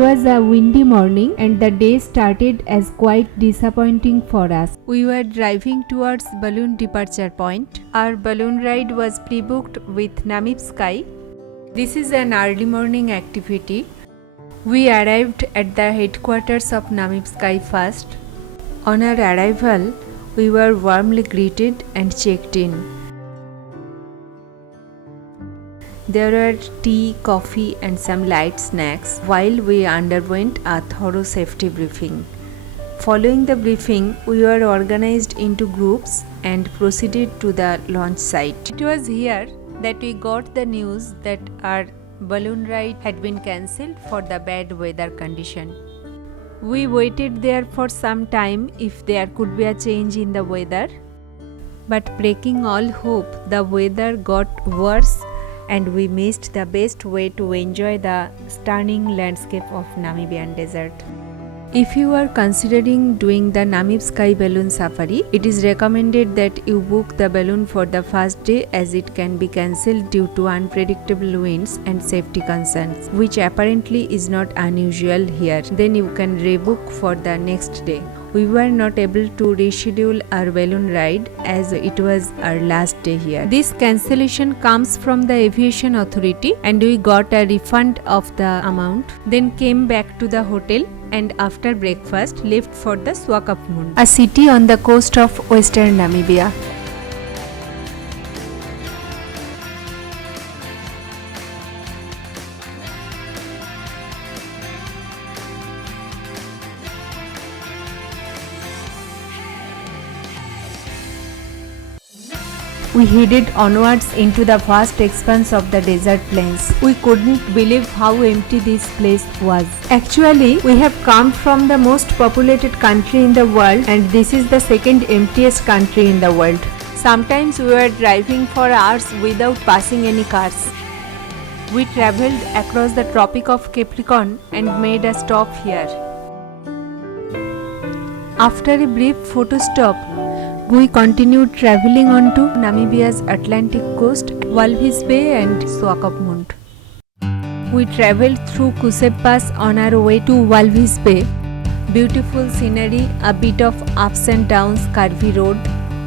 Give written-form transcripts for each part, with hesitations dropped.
was a windy morning and the day started as quite disappointing for us. We were driving towards balloon departure point. Our balloon ride was pre-booked with Namib Sky. This is an early morning activity. We arrived at the headquarters of Namib Sky first. On our arrival, we were warmly greeted and checked in. There were tea, coffee and some light snacks while we underwent a thorough safety briefing. Following the briefing, we were organized into groups and proceeded to the launch site. It was here that we got the news that our balloon ride had been cancelled for the bad weather condition. We waited there for some time if there could be a change in the weather, but breaking all hope, the weather got worse and we missed the best way to enjoy the stunning landscape of Namibian desert. If you are considering doing the Namib Sky balloon safari, it is recommended that you book the balloon for the first day as it can be cancelled due to unpredictable winds and safety concerns, which apparently is not unusual here. Then you can rebook for the next day. We were not able to reschedule our balloon ride as it was our last day here. This cancellation comes from the aviation authority and we got a refund of the amount. Then came back to the hotel and after breakfast left for the Swakopmund, a city on the coast of western Namibia. We headed onwards into the vast expanse of the desert plains. We couldn't believe how empty this place was. Actually, we have come from the most populated country in the world and this is the second emptiest country in the world. Sometimes we were driving for hours without passing any cars. We travelled across the Tropic of Capricorn and made a stop here. After a brief photo stop, we continued travelling on to Namibia's Atlantic coast, Walvis Bay and Swakopmund. We travelled through Kusep Pass on our way to Walvis Bay. Beautiful scenery, a bit of ups and downs curvy road.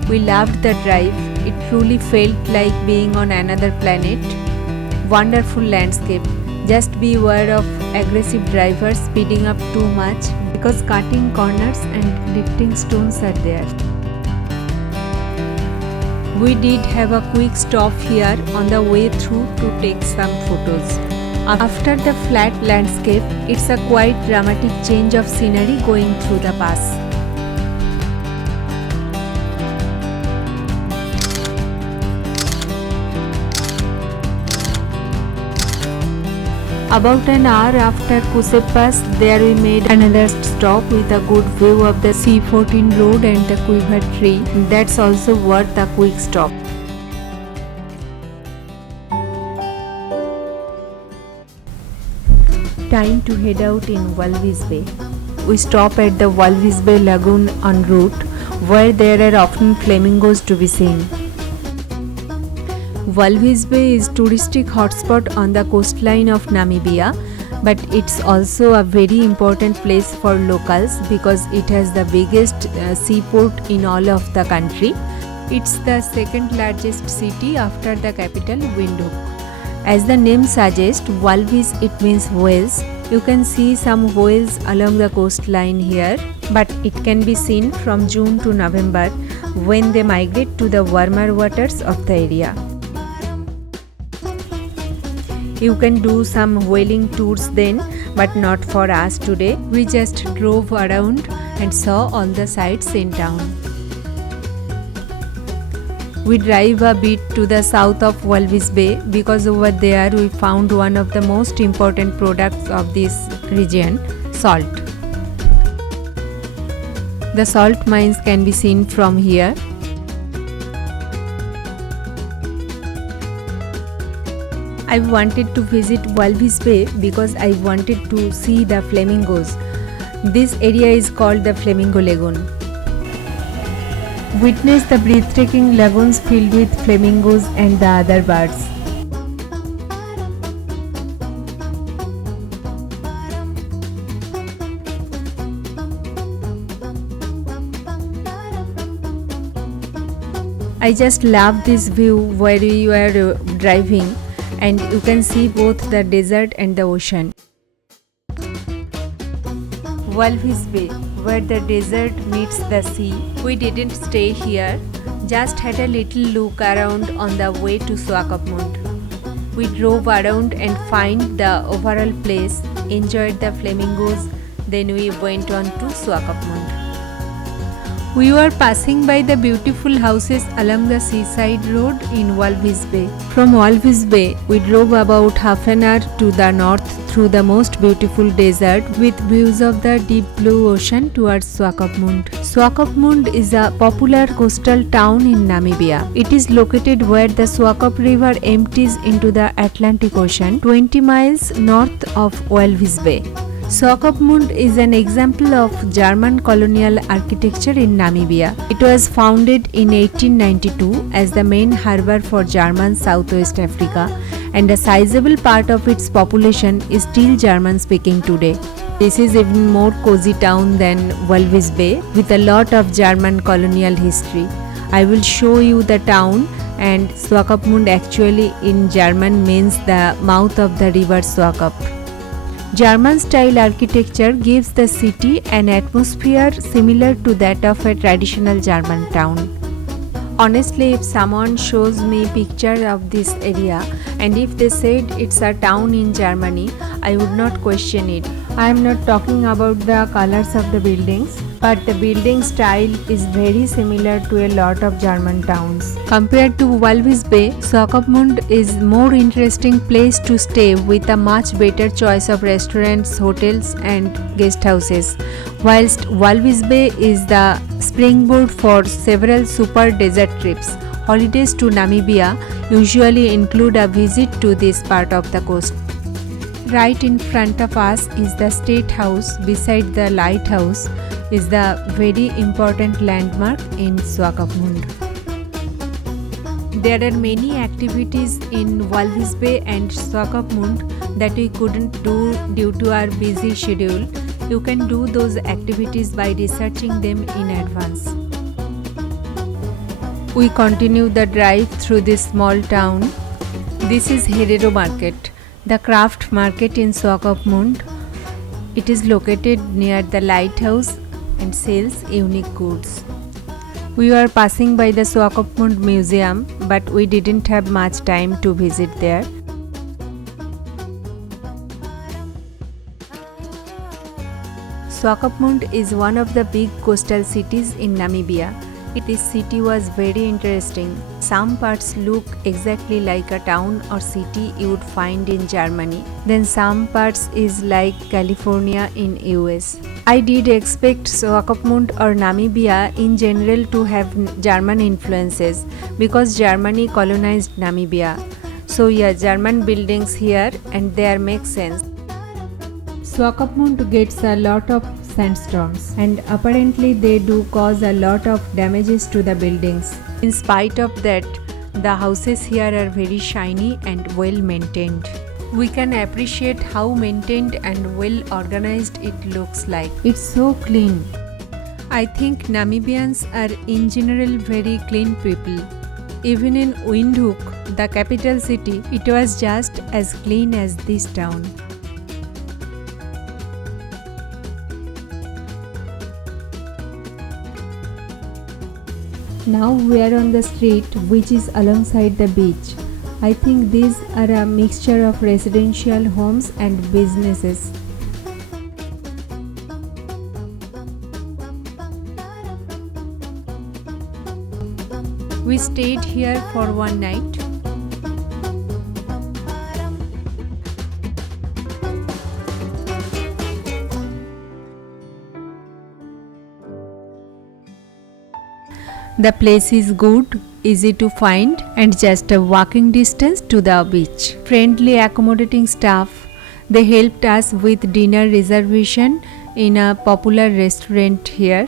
We loved the drive. It truly felt like being on another planet. Wonderful landscape. Just beware of aggressive drivers speeding up too much because cutting corners and lifting stones are there. We did have a quick stop here on the way through to take some photos. After the flat landscape, it's a quite dramatic change of scenery going through the pass. About an hour after Kusep Pass, there we made another stop with a good view of the C14 road and the quiver tree. That's also worth a quick stop. Time to head out in Walvis Bay. We stop at the Walvis Bay lagoon en route, where there are often flamingos to be seen. Walvis Bay is touristic hotspot on the coastline of Namibia, but it's also a very important place for locals because it has the biggest seaport in all of the country. It's the second largest city after the capital Windhoek. As the name suggests, Walvis it means whales. You can see some whales along the coastline here, but it can be seen from June to November when they migrate to the warmer waters of the area. You can do some whaling tours then, but not for us today. We just drove around and saw all the sights in town. We drive a bit to the south of Walvis Bay because over there we found one of the most important products of this region, salt. The salt mines can be seen from here. I wanted to visit Walvis Bay because I wanted to see the flamingos. This area is called the Flamingo Lagoon. Witness the breathtaking lagoons filled with flamingos and the other birds. I just love this view where you are driving and you can see both the desert and the ocean. Walvis Bay, where the desert meets the sea. We didn't stay here, just had a little look around on the way to Swakopmund. We drove around and found the overall place, enjoyed the flamingos, then we went on to Swakopmund. We were passing by the beautiful houses along the seaside road in Walvis Bay. From Walvis Bay, we drove about half an hour to the north through the most beautiful desert with views of the deep blue ocean towards Swakopmund. Swakopmund is a popular coastal town in Namibia. It is located where the Swakop River empties into the Atlantic Ocean, 20 miles north of Walvis Bay. Swakopmund is an example of German colonial architecture in Namibia. It was founded in 1892 as the main harbour for German Southwest Africa, and a sizable part of its population is still German speaking today. This is even more cozy town than Walvis Bay with a lot of German colonial history. I will show you the town, and Swakopmund actually in German means the mouth of the river Swakop. German-style architecture gives the city an atmosphere similar to that of a traditional German town. Honestly, if someone shows me a picture of this area and if they said it's a town in Germany, I would not question it. I am not talking about the colors of the buildings, but the building style is very similar to a lot of German towns. Compared to Walvis Bay, Swakopmund is more interesting place to stay with a much better choice of restaurants, hotels and guest houses, whilst Walvis Bay is the springboard for several super desert trips. Holidays to Namibia usually include a visit to this part of the coast. Right in front of us is the State House. Beside the lighthouse is the very important landmark in Swakopmund. There are many activities in Walvis Bay and Swakopmund that we couldn't do due to our busy schedule. You can do those activities by researching them in advance. We continue the drive through this small town. This is Herero Market, the craft market in Swakopmund. It is located near the lighthouse and sells unique goods. We were passing by the Swakopmund Museum, but we didn't have much time to visit there. Swakopmund is one of the big coastal cities in Namibia. This city was very interesting. Some parts look exactly like a town or city you would find in Germany. Then some parts is like California in US. I did expect Swakopmund or Namibia in general to have German influences because Germany colonized Namibia. So yeah, German buildings here and there make sense. Swakopmund gets a lot of sandstorms and apparently they do cause a lot of damages to the buildings. In spite of that, the houses here are very shiny and well maintained. We can appreciate how maintained and well organized it looks like. It's so clean. I think Namibians are in general very clean people. Even in Windhoek, the capital city, it was just as clean as this town. Now we are on the street which is alongside the beach. I think these are a mixture of residential homes and businesses. We stayed here for one night. The place is good, easy to find and just a walking distance to the beach. Friendly accommodating staff. They helped us with dinner reservation in a popular restaurant here.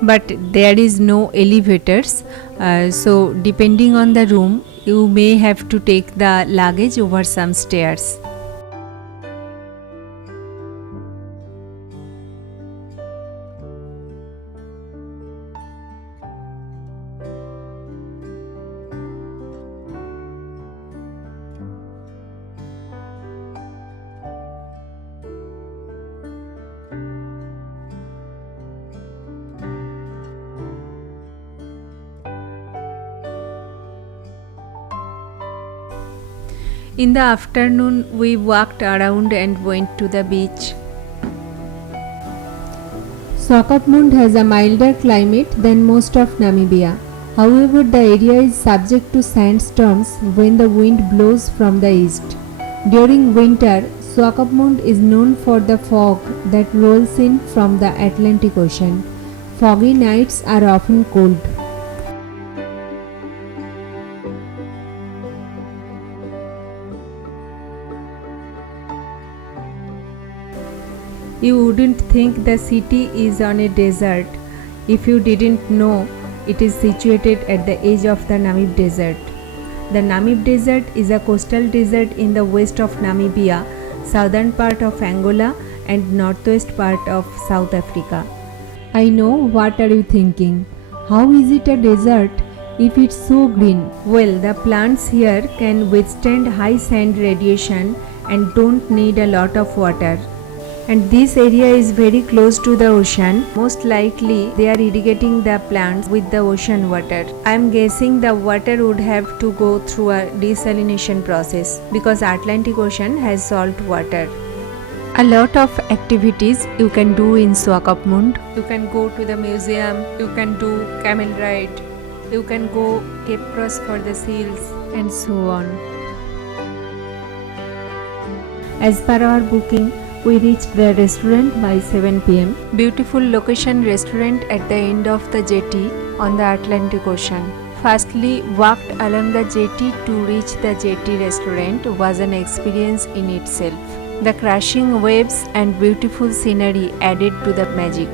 But there is no elevators, so depending on the room, you may have to take the luggage over some stairs. In the afternoon, we walked around and went to the beach. Swakopmund has a milder climate than most of Namibia. However, the area is subject to sandstorms when the wind blows from the east. During winter, Swakopmund is known for the fog that rolls in from the Atlantic Ocean. Foggy nights are often cold. You wouldn't think the city is on a desert if you didn't know it is situated at the edge of the Namib Desert. The Namib Desert is a coastal desert in the west of Namibia, southern part of Angola and northwest part of South Africa. I know what are you thinking. How is it a desert if it's so green? Well, the plants here can withstand high sand radiation and don't need a lot of water. And this area is very close to the ocean. Most likely they are irrigating the plants with the ocean water. I am guessing the water would have to go through a desalination process because Atlantic Ocean has salt water. A lot of activities you can do in Swakopmund. You can go to the museum, you can do camel ride, you can go Cape Cross for the seals and so on. As per our booking, we reached the restaurant by 7 pm. Beautiful location restaurant at the end of the jetty on the Atlantic Ocean. Firstly, walked along the jetty to reach the jetty restaurant was an experience in itself. The crashing waves and beautiful scenery added to the magic.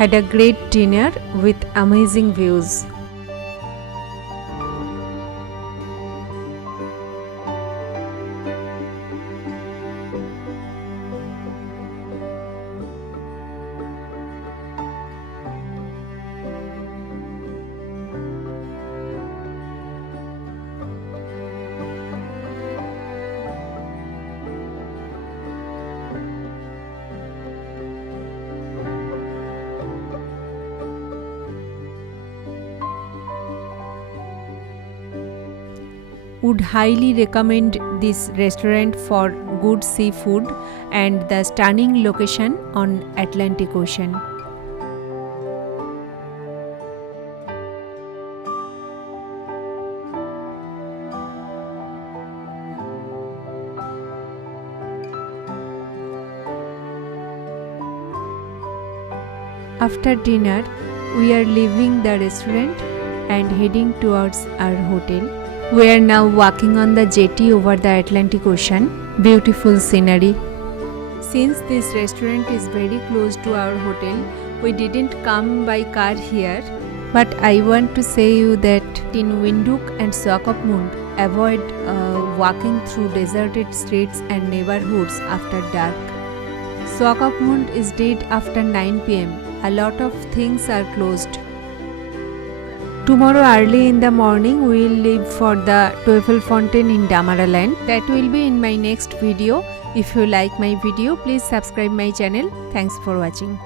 Had a great dinner with amazing views. Would highly recommend this restaurant for good seafood and the stunning location on Atlantic Ocean. After dinner, we are leaving the restaurant and heading towards our hotel. We are now walking on the jetty over the Atlantic Ocean. Beautiful scenery. Since this restaurant is very close to our hotel, we didn't come by car here. But I want to say you that in Windhoek and Swakopmund, avoid walking through deserted streets and neighborhoods after dark. Swakopmund is dead after 9 pm. A lot of things are closed. Tomorrow early in the morning we will leave for the Teufel Fountain in Damaraland. That will be in my next video. If you like my video, please subscribe my channel. Thanks for watching.